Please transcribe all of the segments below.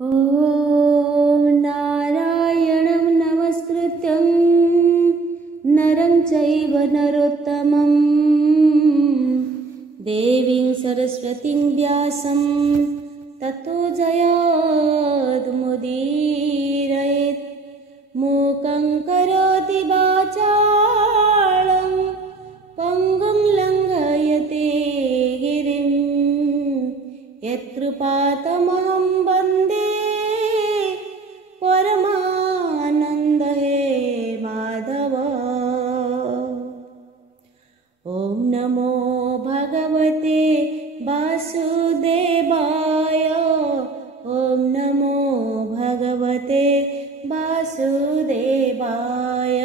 ॐ नारायणं नमस्कृत्यं नरं चैव नरोत्तमं देवीं सरस्वतीं व्यासं ततो जयमुदीरयेत्। मूकं करोति वाचालं पङ्गुं लङ्घयते गिरिं यत्कृपातमहं वन्दे परमानन्द हे माधव। ॐ नमो भगवते वासुदेवाय। ॐ नमो भगवते वासुदेवाय।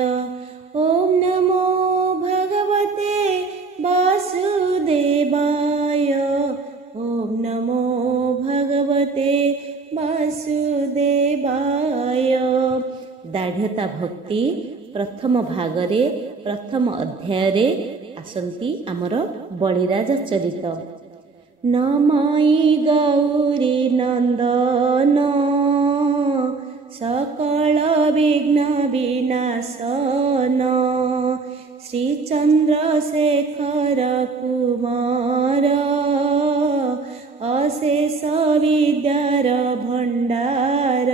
ॐ नमो भगवते वासुदेवाय। ॐ नमो भगवते वासुदेवाय। दाढ़ता भक्ति प्रथम भागरे प्रथम अध्याय आसंती आमर बलिराज चरित। नमई गौरी नंदन सकल विघ्न विनाशन श्री चंद्रशेखर कुमार अशेष विद्यार भंडार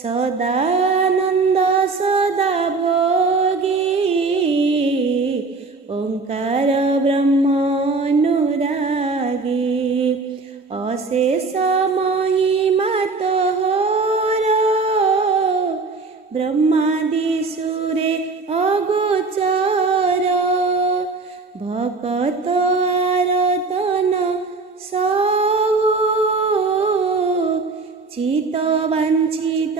सदानंद सदा भोगी ओंकार ब्रह्मनुरागी अशेष महिमा तोहर ब्रह्मादि सुरे अगोचर भक्त आरतन साहु चित वांछित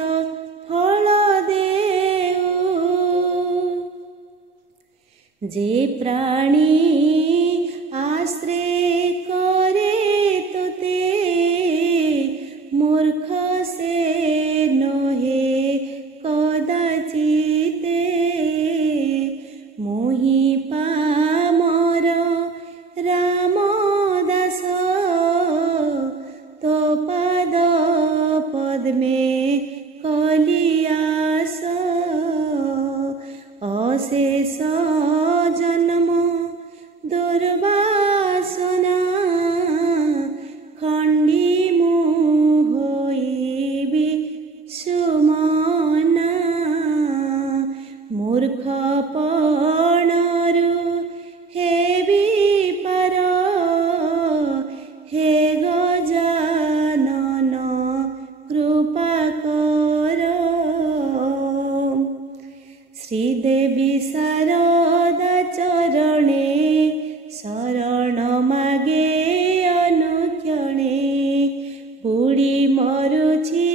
फल देहु। जे प्राणी आश्रय करे तोते मूर्ख से नहे कदाचिते मोहि पामर रामदास तो पाद पद्मे कलियास अशेष जन्म दुर्वासना खंडी होइबि सुमना मूर्ख पणरु हेबि पर हे गजानन कृपा कर। श्रीदेवी शारदा चरणे शरण मागे अनुक्षणे बुड़ी मरुछि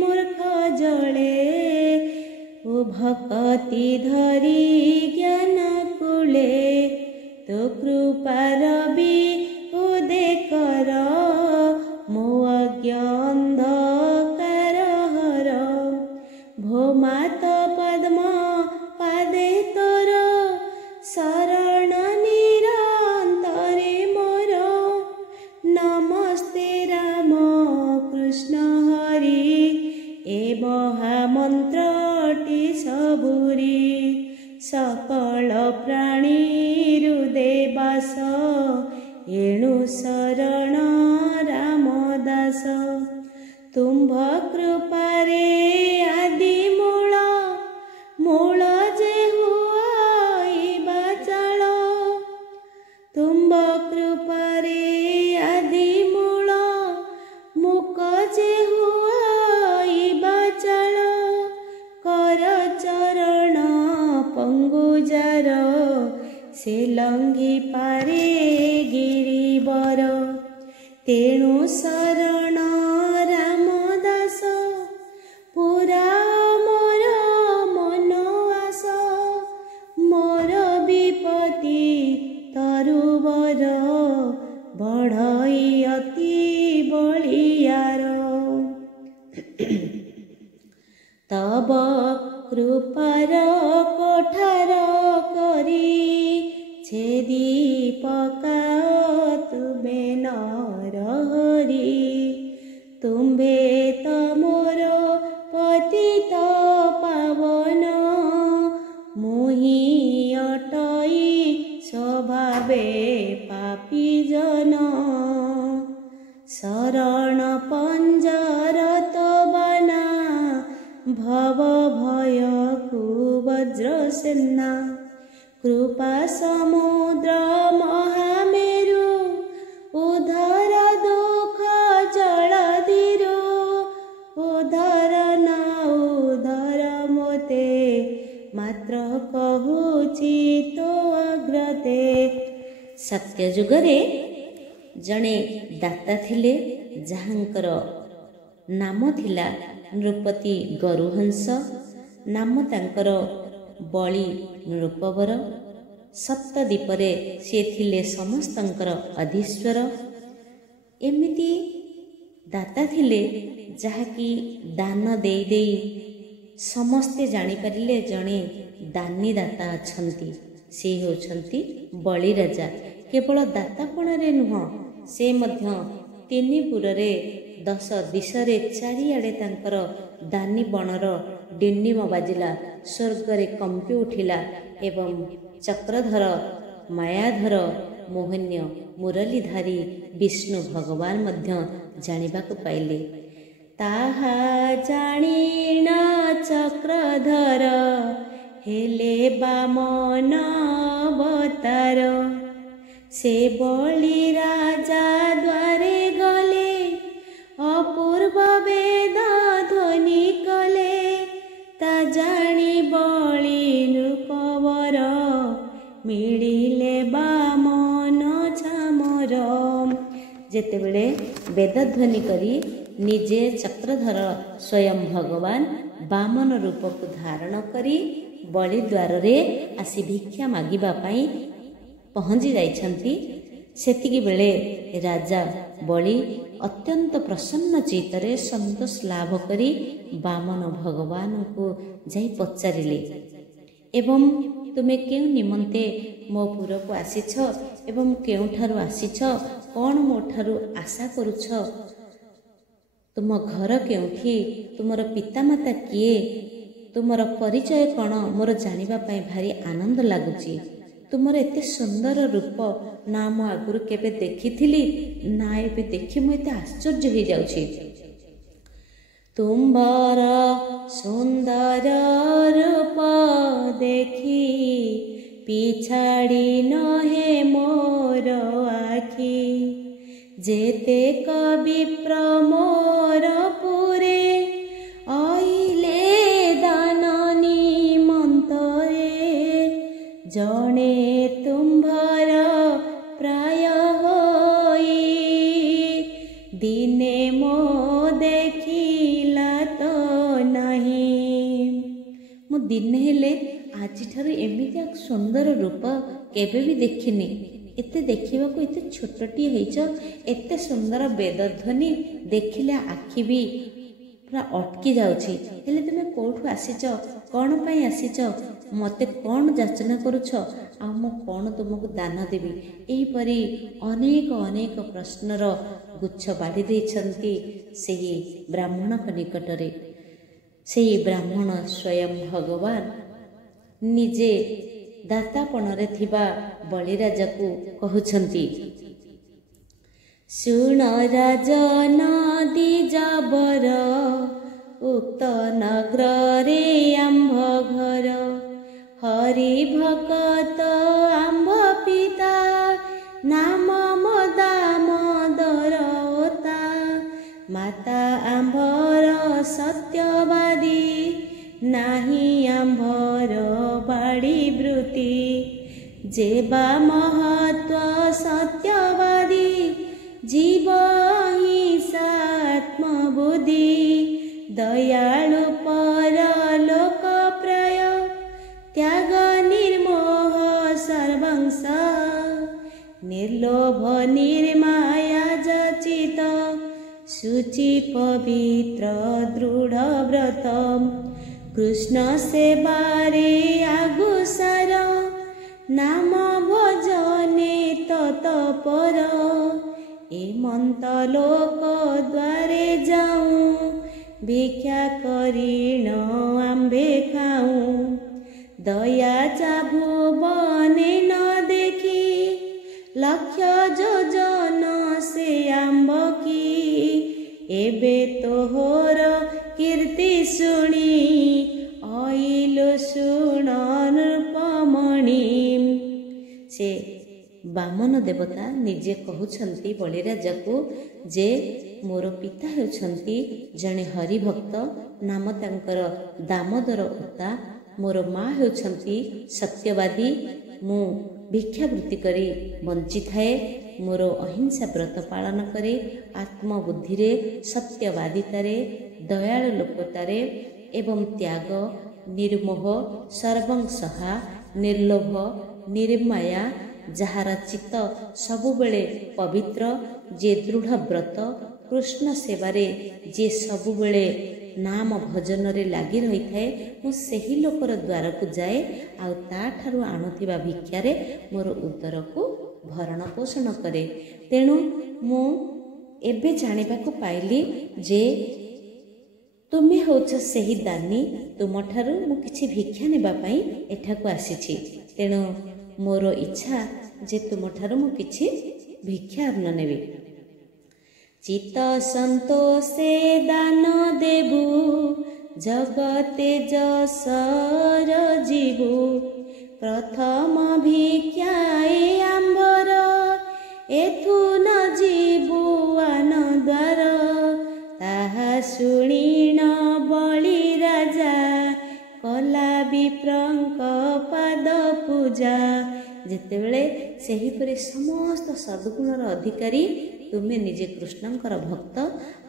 मूर्ख जले ओ भक्ति धरी ज्ञान कूले तो कृपार भी उदेकर मो अज्ञान्धकार हर भो मात पद्म पादे तोर शरण निरंतरे मोर नमस्ते राम कृष्ण हरि ए महामंत्रटी सबुरी सकल प्राणी हृदयवास एणु शरण रामदास तुम्भ कृपारे आदि मूल मूल जे हुआइबा चाल तुम्भ कृपारे आदि मूल मुक जे हुआइबा चाल कर चरण पंगुजार से लंघि पारे गिरिवर तेणु शरण रामदास पूरा मोर मन आस मोर विपत्ति तरुवर बढ़ई अति बलियार तब कृपार कोठार करी छेदी पका तुमे नरहरी तुम्भे तमोर पतित पावन मुहि अटई स्वभावे पापी जन शरण पंजरत बना भव भय वज्रसेना कृपा समुद्र महामेरु उधर दुख जलधिरो उधर न उधर मोते मात्र कहूची तो अग्रते। सत्य जुगरे जणे दाता थिले जहांकर नाम थिला नृपति गरुहंस नाम तांकर बळी नृपवर सप्तद्वीपरे से थिले समस्तंकर अधीश्वर। एमिति दाता थिले जहाँकि दान देई देई समस्ते जानी पारिले जणे दानी दाता अछंती से होछंती बळी राजा। केवल दातापणारे नुह से मध्य तीनिपुरे 10 दिशरे चारिआडे तांकर दानी बणर डिन्डिम बाजिला स्वर्गरे कंपी उठिला एवं चक्रधर मायाधर मोहन्य मुरलीधारी विष्णु भगवान मध्य जानिबाकु पाइले। ताहा जाणिन चक्रधर हेले बामन अवतार से बळी राजा द्वारे गले अपूर्व वेद ध्वनि कले ता जानी बळी नृपवर मिलिले बामन छामर। जेतेबेले वेद ध्वनि करी निजे चक्रधर स्वयं भगवान बामन रूप को धारण करी बळी द्वार रे आसी भिक्षा मागिबा पाई पहुँची जाइछंती। सेतिकी बेले राजा बळी अत्यंत प्रसन्न चित्तरे संतोष लाभ करी बामन भगवान को जाई पचारिले एवं तुमे केउ निमंते मो पुर को आसीछ एवं केउठारु आसीछ कौन मोठारु आशा करूछ तुम घर केउठी तुमर पितामाता किए तुमर परिचय कौन मोर जानिबा पाई भारी आनंद लागुची। तुमर एते सुंदर रूप ना मो आगुरु केबे देखिथिली ना एबे देखि मो एते आश्चर्य हो जाउची। तुम्हार सुंदर रूप देखी पिछाड़ी नहे मोर आखि जेते कवि प्रमोर पुरे आइले दाननी मंतरे जने तुम्हार प्राय होई दिने मो देखिला तो नहीं। मु दिने हेले आज ठार एमितिया सुंदर रूप केबे भी देखिनी। एते देखिबा को एते छोटटी हेइछ एते सुंदर वेद ध्वनि देखिले आखि भी पूरा अटकी जाउछि। हेले तुमे कोठु आसीछ कौन पाई आसीछ मते कौन जाचना करूछ आ मु कौन तुमको दान देबी एहीपरि अनेक अनेक प्रश्नर गुच्छ बाढ़ी देइछंती सेही ब्राह्मण को निकटरे। सेही ब्राह्मण स्वयं भगवान निजे दातापणरे थिबा बलिराजा को कहउछंती सुन राजन दिजाबर उक्त नगर रे आंभ घर हरि भकत आंभ पिता नाम दामोदर ओता माता आंभर सत्यवादी नाही आंभर बाड़ी वृत्ति जेबा महत्व सत्यवादी जीव हिंसात्म बुद्धि दयालु पर लोक प्राय त्याग निर्मोह सर्वंश निर्लोभ निर्माया जाचित शुचि पवित्र दृढ़ व्रत कृष्ण सेवारे आगुसार नाम भजने तत्पर ଏମନ୍ତ ଲୋକ ଦ୍ୱାରେ ଯାଉଁ, ଭିକ୍ଷା କରିଣ ଆମ୍ଭେ ଖାଉଁ। ଦୟା ଚାଭୁବନେ ନ ଦେଖି, ଲକ୍ଷ ଯୋଜନ ସେ ଆମ୍ବ କି। ଏବେ ତୋହର କୀର୍ତ୍ତି ଶୁଣି, ଅଇଲୁ ଶୁଣ ନୃପମଣି। ସେ ବାମନ ଦେବତା ନିଜେ କହୁଛନ୍ତି ବଳିରାଜାକୁ ଯେ ମୋର ପିତା ହେଉଛନ୍ତି ଜଣେ ହରିଭକ୍ତ, ନାମ ତାଙ୍କର ଦାମୋଦର ଉତା। ମୋର ମା ହେଉଛନ୍ତି ସତ୍ୟବାଦୀ। ମୁଁ ଭିକ୍ଷାବୃତ୍ତି କରି ବଞ୍ଚିଥାଏ। ମୋର ଅହିଂସା ବ୍ରତ ପାଳନ କରେ। ଆତ୍ମବୁଦ୍ଧିରେ, ସତ୍ୟବାଦିତାରେ, ଦୟାଳୁ ଲୋକତାରେ ଏବଂ ତ୍ୟାଗ, ନିର୍ମୋହ, ସର୍ବଂସହା, ନିର୍ଲୋଭ, ନିର୍ମାୟା, ଯାହାର ଚିତ୍ତ ସବୁବେଳେ ପବିତ୍ର, ଯେ ଦୃଢ଼ ବ୍ରତ, କୃଷ୍ଣ ସେବାରେ ଯେ ସବୁବେଳେ ନାମ ଭଜନରେ ଲାଗି ରହିଥାଏ, ମୁଁ ସେହି ଲୋକର ଦ୍ୱାରକୁ ଯାଏ ଆଉ ତାଠାରୁ ଆଣୁଥିବା ଭିକ୍ଷାରେ ମୋର ଉଦରକୁ ଭରଣ ପୋଷଣ କରେ। ତେଣୁ ମୁଁ ଏବେ ଜାଣିବାକୁ ପାଇଲି ଯେ ତୁମେ ହେଉଛ ସେହି ଦାନୀ। ତୁମଠାରୁ ମୁଁ କିଛି ଭିକ୍ଷା ନେବା ପାଇଁ ଏଠାକୁ ଆସିଛି। ତେଣୁ ମୋର ଇଚ୍ଛା ଯେ ତୁମଠାରୁ ମୁଁ କିଛି ଭିକ୍ଷା ନ ନେବି। ଚିତ୍ତ ସନ୍ତୋଷେ ଦାନ ଦେବୁ, ଜଗତେ ଯଶର ଯିବୁ। ପ୍ରଥମ ଭିକ୍ଷାଏ ଆମ୍ଭର, ଏଥୁ ନ ଯିବୁ ଆନ ଦ୍ୱାର। ତାହା ଶୁଣିଣ ବଳିରାଜା, କଲା ବିପ୍ରଙ୍କ ପାଦ ପୂଜା। ଯେତେବେଳେ ସେହିପରି ସମସ୍ତ ସଦ୍ଗୁଣର ଅଧିକାରୀ ତୁମେ ନିଜେ କୃଷ୍ଣଙ୍କର ଭକ୍ତ,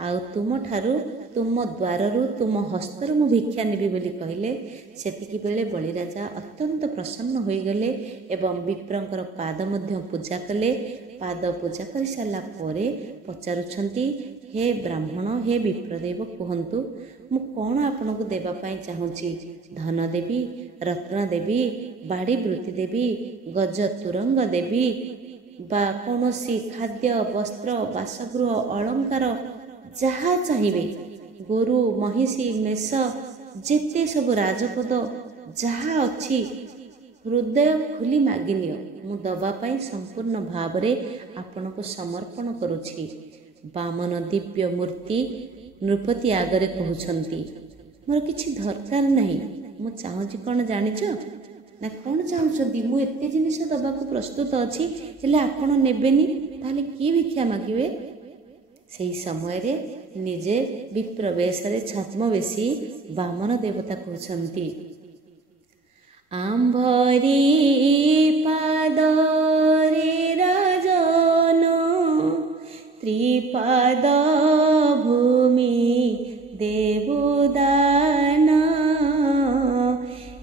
ଆଉ ତୁମଠାରୁ, ତୁମ ଦ୍ୱାରରୁ, ତୁମ ହସ୍ତରୁ ମୁଁ ଭିକ୍ଷା ନେବି ବୋଲି କହିଲେ, ସେତିକି ବେଳେ ବଳିରାଜା ଅତ୍ୟନ୍ତ ପ୍ରସନ୍ନ ହୋଇଗଲେ ଏବଂ ବିପ୍ରଙ୍କର ପାଦ ମଧ୍ୟ ପୂଜା କଲେ। ପାଦ ପୂଜା କରିସାରିଲା ପରେ ପଚାରୁଛନ୍ତି, ହେ ବ୍ରାହ୍ମଣ, ହେ ବିପ୍ରଦେବ, କୁହନ୍ତୁ ମୁଁ କ'ଣ ଆପଣଙ୍କୁ ଦେବା ପାଇଁ ଚାହୁଁଛି? ଧନ ଦେବି, ରତ୍ନ ଦେବି, ବାଡ଼ି ବୃତ୍ତି ଦେବି, ଗଜ ତୁରଙ୍ଗ ଦେବି, ବା କୌଣସି ଖାଦ୍ୟ, ବସ୍ତ୍ର, ବାସଗୃହ, ଅଳଙ୍କାର, ଯାହା ଚାହିଁବେ, ଗୋରୁ, ମହିଷୀ, ମେଷ, ଯେତେ ସବୁ ରାଜପଦ ଯାହା ଅଛି, ହୃଦୟ ଖୋଲି ମାଗିନିଅ, ମୁଁ ଦେବା ପାଇଁ ସମ୍ପୂର୍ଣ୍ଣ ଭାବରେ ଆପଣଙ୍କୁ ସମର୍ପଣ କରୁଛି। ବାମନ ଦିବ୍ୟ ମୂର୍ତ୍ତି ନୃପତି ଆଗରେ କହୁଛନ୍ତି, ମୋର କିଛି ଦରକାର ନାହିଁ। ମୁଁ ଚାହୁଁଛି କ'ଣ ଜାଣିଛ ନା? କ'ଣ ଚାହୁଁଛନ୍ତି? ମୁଁ ଏତେ ଜିନିଷ ଦେବାକୁ ପ୍ରସ୍ତୁତ ଅଛି, ହେଲେ ଆପଣ ନେବେନି, ତାହେଲେ କି ଭିକ୍ଷା ମାଗିବେ? ସେହି ସମୟରେ ନିଜେ ବିପ୍ର ବେଶରେ ଛଦ୍ମବେଶୀ ବାମନ ଦେବତା କହୁଛନ୍ତି, ଆମ୍ଭରି ପାଦରେ ରାଜନ, ତ୍ରିପାଦ ଭୂମି ଦେବୁ ଦାନ।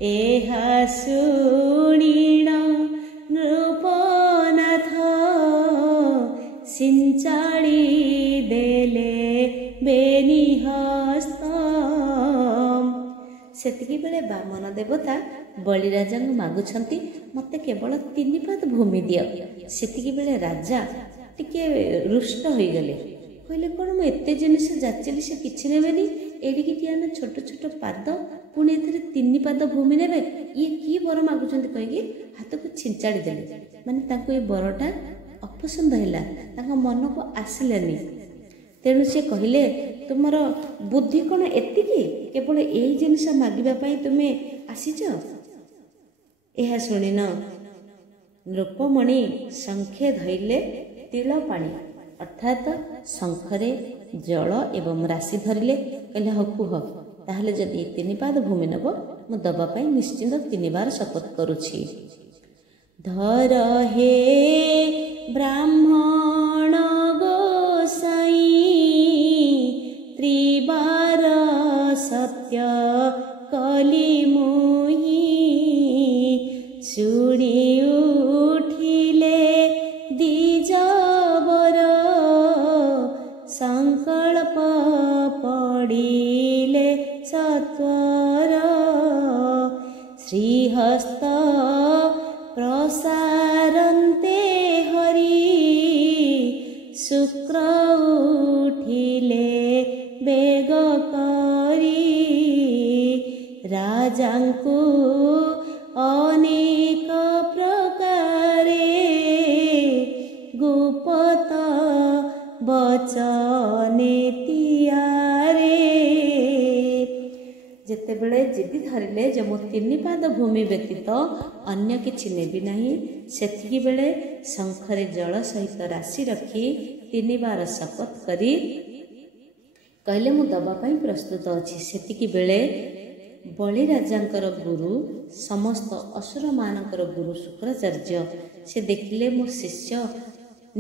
ଏହା ଶୁଣିଣ ନୃପନାଥ, ସିଞ୍ଚାଳି ଦେଲେ ବେନିହସ୍ତ। ସେତିକି ବେଳେ ବାମନ ଦେବତା ବଳିରାଜାଙ୍କୁ ମାଗୁଛନ୍ତି, ମୋତେ କେବଳ 3 ପାଦ ଭୂମି ଦିଅ। ସେତିକି ବେଳେ ରାଜା ଟିକେ ରୁଷ୍ଟ ହୋଇଗଲେ। କହିଲେ, କ'ଣ ମୁଁ ଏତେ ଜିନିଷ ଯାଚିଲି, ସେ କିଛି ନେବେନି? ଏଡ଼ିକି ଟିଆନ ଛୋଟ ଛୋଟ ପାଦ, ପୁଣି ଏଥିରେ 3 ପାଦ ଭୂମି ନେବେ? ଇଏ କି ବର ମାଗୁଛନ୍ତି କହିକି ହାତକୁ ଛିଞ୍ଚାଡ଼ି ଦେଲେ। ମାନେ ତାଙ୍କୁ ଏ ବରଟା ଅପସନ୍ଦ ହେଲା, ତାଙ୍କ ମନକୁ ଆସିଲାନି। ତେଣୁ ସେ କହିଲେ, ତୁମର ବୁଦ୍ଧି କ'ଣ ଏତିକି? କେବଳ ଏହି ଜିନିଷ ମାଗିବା ପାଇଁ ତୁମେ ଆସିଛ? ଏହା ଶୁଣିନ ନୃପମଣି ଶଙ୍ଖେ ଧଇଲେ ତିଳ ପାଣି, ଅର୍ଥାତ୍ ଶଙ୍ଖରେ ଜଳ ଏବଂ ରାଶି ଧରିଲେ। କହିଲେ, ହଉ କୁହ, ତାହେଲେ ଯଦି 3 ପାଦ ଭୂମି ନେବ, ମୁଁ ଦେବା ପାଇଁ ନିଶ୍ଚିନ୍ତ 3 ବାର ଶପଥ କରୁଛି। ଧର ହେ ବ୍ରାହ୍ମଣ ଗୋସାଇଁ, ତ୍ରିବାର ସତ୍ୟ କଲି ମୁହିଁ। ଶୁଣି ଉଠିଲେ ଦ୍ୱିଜବର, ସଂକଳ୍ପ ପଡ଼ିଲେ ସତ୍ୱର। ଶ୍ରୀହସ୍ତ ପ୍ରସାରନ୍ତେ ହରି, ସୁଖ କରି ରାଜାଙ୍କୁ ଅନେକ ପ୍ରକାରେ ଗୁପ୍ତ ବଚନେ ତିଆରେ। ଯେତେବେଳେ ଜିଦି ଧରିଲେ ଯେ ମୁଁ 3 ପାଦ ଭୂମି ବ୍ୟତୀତ ଅନ୍ୟ କିଛି ନେବି ନାହିଁ, ସେତିକି ବେଳେ ଶଙ୍ଖରେ ଜଳ ସହିତ ରାଶି ରଖି 3 ବାର ଶପଥ କରି କହିଲେ ମୁଁ ଦେବା ପାଇଁ ପ୍ରସ୍ତୁତ ଅଛି। ସେତିକି ବେଳେ ବଳିରାଜାଙ୍କର ଗୁରୁ, ସମସ୍ତ ଅସୁରମାନଙ୍କର ଗୁରୁ ଶୁକ୍ରାଚାର୍ଯ୍ୟ, ସେ ଦେଖିଲେ ମୋ ଶିଷ୍ୟ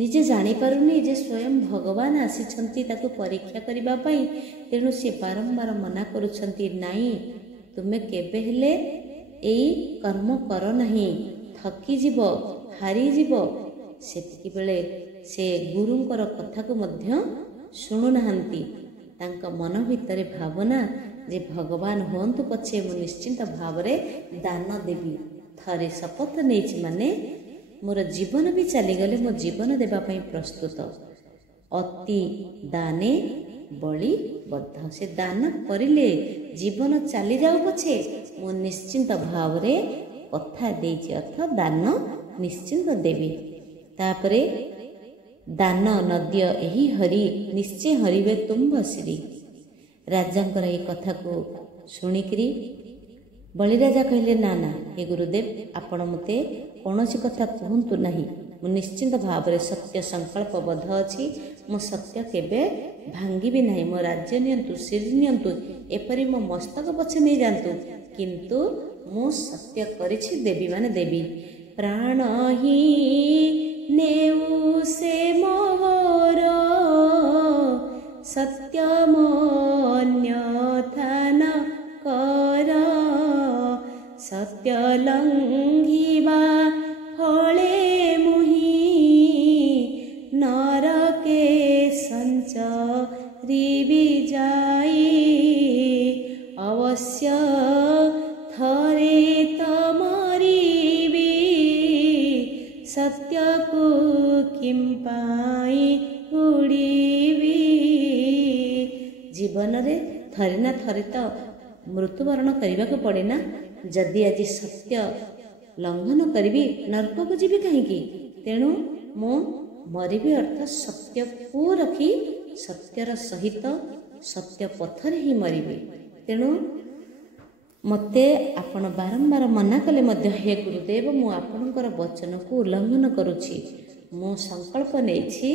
ନିଜେ ଜାଣିପାରୁନି ଯେ ସ୍ୱୟଂ ଭଗବାନ ଆସିଛନ୍ତି ତାକୁ ପରୀକ୍ଷା କରିବା ପାଇଁ। ତେଣୁ ସେ ବାରମ୍ବାର ମନା କରୁଛନ୍ତି, ନାଇଁ ତୁମେ କେବେ ହେଲେ ଏଇ କର୍ମ କର ନାହିଁ, ଥକିଯିବ, ହାରିଯିବ। ସେତିକି ବେଳେ ସେ ଗୁରୁଙ୍କର କଥାକୁ ମଧ୍ୟ ଶୁଣୁନାହାନ୍ତି। ତାଙ୍କ ମନ ଭିତରେ ଭାବନା ଯେ ଭଗବାନ ହୁଅନ୍ତୁ ପଛେ ମୁଁ ନିଶ୍ଚିନ୍ତ ଭାବରେ ଦାନ ଦେବି। ଥରେ ଶପଥ ନେଇଛି ମାନେ ମୋର ଜୀବନ ବି ଚାଲିଗଲେ ମୋ ଜୀବନ ଦେବା ପାଇଁ ପ୍ରସ୍ତୁତ। ଅତି ଦାନେ ବଳିବଦ୍ଧ। ସେ ଦାନ କରିଲେ ଜୀବନ ଚାଲିଯାଉ ପଛେ ମୁଁ ନିଶ୍ଚିନ୍ତ ଭାବରେ କଥା ଦେଇଛି, ଅର୍ଥାତ୍ ଦାନ ନିଶ୍ଚିନ୍ତ ଦେବି। ତାପରେ ଦାନ ନଦ୍ୟ ଏହି ହରି ନିଶ୍ଚୟ ହରିବେ ତୁମ୍ଭ ଶ୍ରୀ। ରାଜାଙ୍କର ଏହି କଥାକୁ ଶୁଣିକିରି ବଳିରାଜା କହିଲେ, ନା ନା ହେ ଗୁରୁଦେବ, ଆପଣ ମୋତେ କୌଣସି କଥା କୁହନ୍ତୁ ନାହିଁ। ମୁଁ ନିଶ୍ଚିନ୍ତ ଭାବରେ ସତ୍ୟ ସଂକଳ୍ପବଦ୍ଧ ଅଛି। ମୁଁ ସତ୍ୟ କେବେ ଭାଙ୍ଗିବି ନାହିଁ। ମୋ ରାଜ୍ୟ ନିଅନ୍ତୁ, ଶ୍ରୀ ନିଅନ୍ତୁ, ଏପରି ମୋ ମସ୍ତକ ପଛେ ନେଇଯାଆନ୍ତୁ, କିନ୍ତୁ ମୁଁ ସତ୍ୟ କରିଛି, ଦେବି ମାନେ ଦେବି। ପ୍ରାଣ ହିଁ ନେଉ ସେ ମୋହର ସତ୍ୟ ଅନ୍ୟଥା ନ କର। ସତ୍ୟ ଲଙ୍ଘିବା ଫଳେ ମୁହିଁ ନରକେ ସଞ୍ଚରିବି ଯାଇ। ଅବଶ୍ୟ ଥରେ ତ ମରିବି, ସତ୍ୟକୁ କିମ୍ପାଇଁ ଉଡ଼ିବି। ଜୀବନରେ ଥରେ ନା ଥରେ ତ ମୃତ୍ୟୁବରଣ କରିବାକୁ ପଡ଼େ ନା। ଯଦି ଆଜି ସତ୍ୟ ଲଙ୍ଘନ କରିବି ନର୍କକୁ ଯିବି କାହିଁକି? ତେଣୁ ମୁଁ ମରିବି, ଅର୍ଥାତ୍ ସତ୍ୟକୁ ରଖି ସତ୍ୟର ସହିତ ସତ୍ୟ ପଥରେ ହିଁ ମରିବି। ତେଣୁ ମୋତେ ଆପଣ ବାରମ୍ବାର ମନା କଲେ ମଧ୍ୟ ହେ ଗୁରୁଦେବ, ମୁଁ ଆପଣଙ୍କର ବଚନକୁ ଉଲ୍ଲଙ୍ଘନ କରୁଛି। ମୁଁ ସଂକଳ୍ପ ନେଇଛି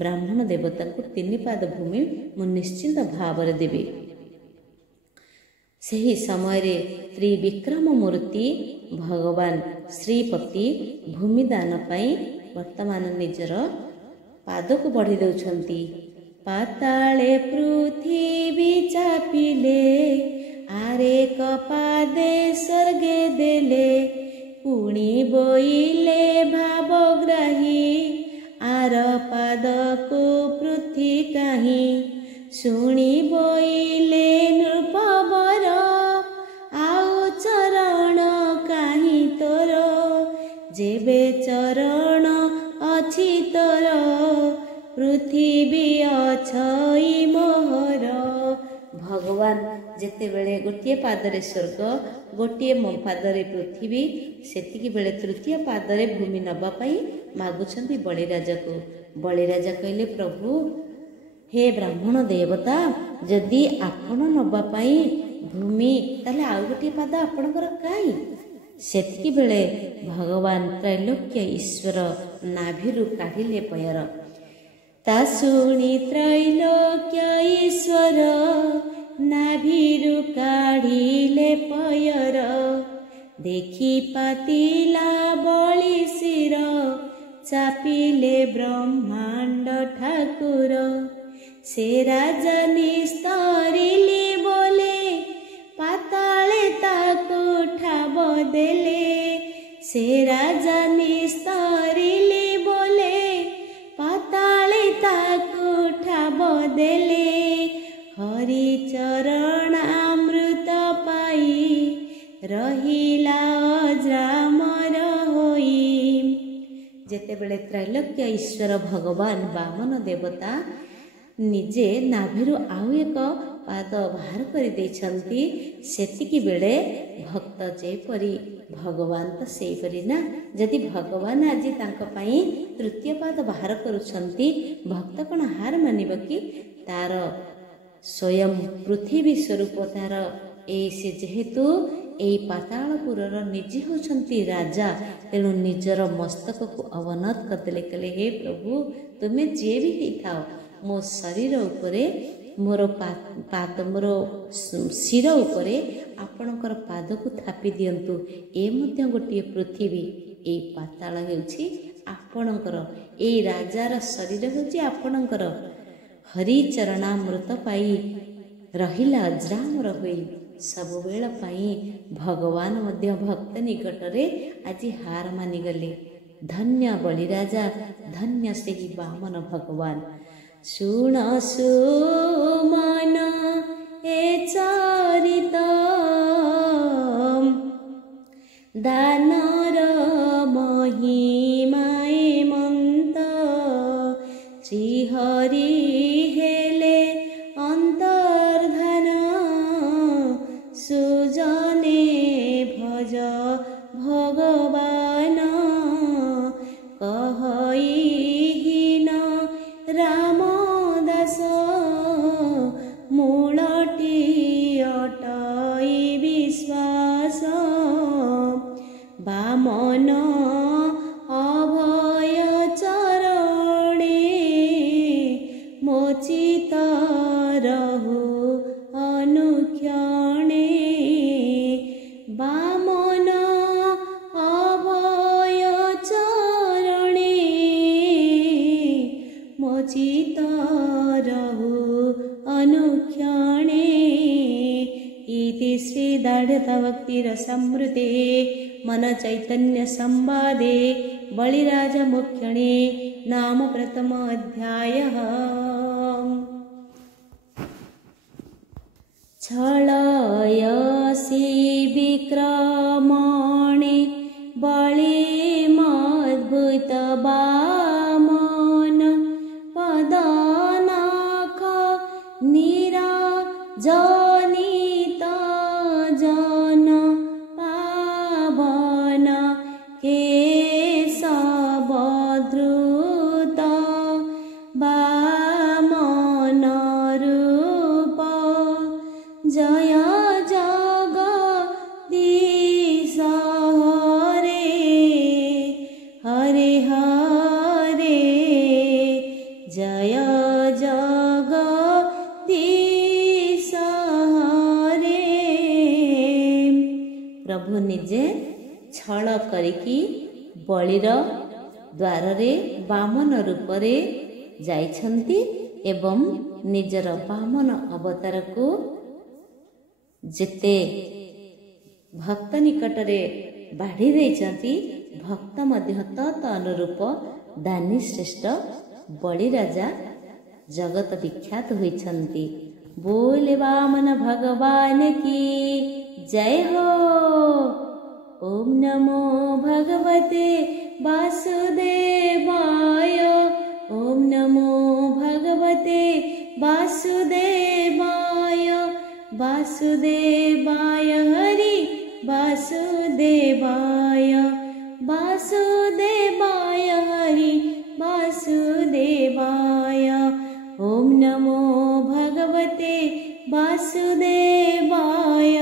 ବ୍ରାହ୍ମଣ ଦେବତାଙ୍କୁ 3 ପାଦ ଭୂମି ମୁଁ ନିଶ୍ଚିନ୍ତ ଭାବରେ ଦେବି। ସେହି ସମୟରେ ତ୍ରିବିକ୍ରମ ମୂର୍ତ୍ତି ଭଗବାନ ଶ୍ରୀପତି ଭୂମିଦାନ ପାଇଁ ବର୍ତ୍ତମାନ ନିଜର ପାଦକୁ ବଢ଼ି ଦେଉଛନ୍ତି। ପାତାଳେ ପୃଥିବୀ ଚାପିଲେ, ଆରେକ ପାଦେ ସ୍ୱର୍ଗେ ଦେଲେ। ପୁଣି ବୋଇଲେ ଭାବଗ୍ରାହୀ, ଆର ପାଦକୁ ପୃଥ୍ୱୀ କାହିଁ। ଶୁଣି ବୋଇଲେ ନୃପବର, ଆଉ ଚରଣ କାହିଁ ତୋର। ଯେବେ ଚରଣ ଅଛି ତୋର, ପୃଥିବୀ ଅଛଇ ମୋହର। ଭଗବାନ ଯେତେବେଳେ ଗୋଟିଏ ପାଦରେ ସ୍ୱର୍ଗ, ଗୋଟିଏ ପାଦରେ ପୃଥିବୀ, ସେତିକି ବେଳେ ତୃତୀୟ ପାଦରେ ଭୂମି ନେବା ପାଇଁ ମାଗୁଛନ୍ତି ବଳିରାଜାକୁ। ବଳିରାଜା କହିଲେ, ପ୍ରଭୁ ହେ ବ୍ରାହ୍ମଣ ଦେବତା, ଯଦି ଆପଣ ନେବା ପାଇଁ ଭୂମି, ତାହେଲେ ଆଉ ଗୋଟିଏ ପାଦ ଆପଣଙ୍କର କାହିଁ? ସେତିକି ବେଳେ ଭଗବାନ ତ୍ରୈଲୋକ୍ୟ ଈଶ୍ୱର ନାଭିରୁ କାଢ଼ିଲେ ପୟର। ତା ଶୁଣି ତ୍ରୈଲୋକ୍ୟ ଈଶ୍ୱର ନାଭିରୁ କାଢ଼ିଲେ ପୟର। ଦେଖି ପାତିଲା ବଳି ଶିର, ଚାପିଲେ ବ୍ରହ୍ମାଣ୍ଡ ଠାକୁର। ସେ ରାଜା ନିସ୍ତରିଲେ ବୋଲେ, ପାତାଳେ ତାକୁ ଠାବ ଦେଲେ। ସେ ରାଜା ନିସ୍ତରିଲେ ବୋଲେ, ପାତାଳେ ତାକୁ ଠାବ ଦେଲେ। ହରିଚରଣାମୃତ ପାଇ ରହିଲା ଅଜରାମର ହୋଇ। ଯେତେବେଳେ ତ୍ରୈଲୋକ୍ୟ ଈଶ୍ୱର ଭଗବାନ ବାମନ ଦେବତା ନିଜେ ନାଭିରୁ ଆଉ ଏକ ପାଦ ବାହାର କରିଦେଇଛନ୍ତି। ସେତିକି ବେଳେ ଭକ୍ତ ଯେପରି ଭଗବାନ ତ ସେଇପରି ନା। ଯଦି ଭଗବାନ ଆଜି ତାଙ୍କ ପାଇଁ ତୃତୀୟ ପାଦ ବାହାର କରୁଛନ୍ତି, ଭକ୍ତ କ'ଣ ହାର ମାନିବ କି? ତାର ସ୍ୱୟଂ ପୃଥିବୀ ସ୍ୱରୂପ ତାର ସେ ଯେହେତୁ ଏଇ ପାତାଳପୁରର ନିଜେ ହେଉଛନ୍ତି ରାଜା, ତେଣୁ ନିଜର ମସ୍ତକକୁ ଅବନତ କରିଦେଲେ। କହିଲେ, ହେ ପ୍ରଭୁ, ତୁମେ ଯିଏ ବି ହେଇଥାଅ, ମୋ ଶରୀର ଉପରେ, ମୋର ଶିର ଉପରେ ଆପଣଙ୍କର ପାଦକୁ ଥାପି ଦିଅନ୍ତୁ। ଏ ମଧ୍ୟ ଗୋଟିଏ ପୃଥିବୀ, ଏଇ ପାତାଳ ହେଉଛି ଆପଣଙ୍କର, ଏଇ ରାଜାର ଶରୀର ହେଉଛି ଆପଣଙ୍କର। ହରିଚରଣାମୃତ ପାଇ ରହିଲା ଅଜରାମର ହୋଇ, ସବୁବେଳ ପାଇଁ ଭଗବାନ ମଧ୍ୟ ଭକ୍ତ ନିକଟରେ ଆଜି ହାର ମାନିଗଲେ। ଧନ୍ୟ ବଳିରାଜା, ଧନ୍ୟ ସେହି ବାମନ ଭଗବାନ। ଶୁଣ ସୁମନ ଏ ଚରିତ, ଦାନର ମହିମାଏ ମନ୍ତ, ଶ୍ରୀହରି ହେଲେ ଅନ୍ତର୍ଧାନ, ସୁଜନେ ଭଜ ଭଗବାନ, କହିହୀନ ରାମଦାସ, ମୂଳଟି ଅଟଇ ବିଶ୍ୱାସ, ବାମନ ଅଭୟ ଚରଣେ, ମୋଚିତ ରହୁ ଅନୁକ୍ଷଣେ, ବାମନ ଅଭୟ ଚରଣେ, ମୋଚିତ ରହୁ ଅନୁକ୍ଷଣେ। इति श्री दाढ्यता भक्ति रसामृते मन चैतन्य संवादे बलिराज मुख्यणे नाम प्रथम अध्यायः। छलयसि विक्रमणे बलिमद्भुत वामन, पदनाख निराजनित जन पावन, केशवधृत वामन रूप, जय जगदीश हरे, हरे हरे, जय जगदीश हरे। प्रभु निजे छल करिकी बलिर द्वारे वामन रूपरे जाइछन्ति एवं निजर वामन अवतार को जेते भक्त निकटरे बाढ़ी देइछन्ति, भक्त मध्य तत् अनुरूप दानी श्रेष्ठ बलिराजा जगत विख्यात होइछन्ति। बोले वामन भगवान की जय हो। ओम नमो भगवते वासुदेवाय, ओम नमो भगवते वासुदेवाय, वासुदेवाय हरि वासुदेवाय, वासुदेवाय हरि वासुदेवाय। ओम नमो भगवते वासुदेवाय,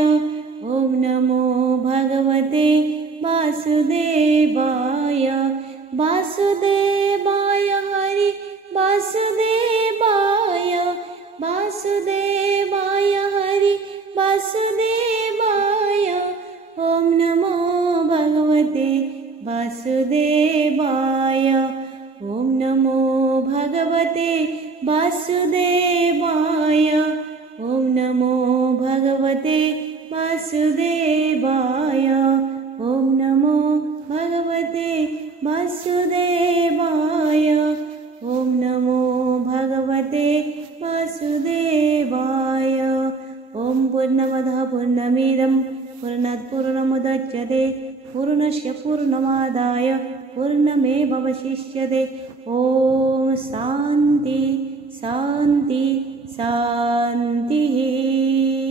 ओम नमो भगवते वासुदेवाय, वासुदेवाय हरि वासुदेवाय, वासुदेवाय हरि वासुदेवाय। ओम नमो भगवते वासुदेवाय, ओम नमो भगवते वासुदेवाय, ओम नमो भगवते वासुदेवाय, ओम नमो भगवते वासुदेवाय, ओम नमो भगवते वासुदेवाय। ओम पूर्णमदः पूर्णमिदं पूर्णात् पूर्णमुदच्यते पूर्णस्य पूर्णमादाय पूर्णमेवावशिष्यते। ओम शांति शान्ति शान्तिः।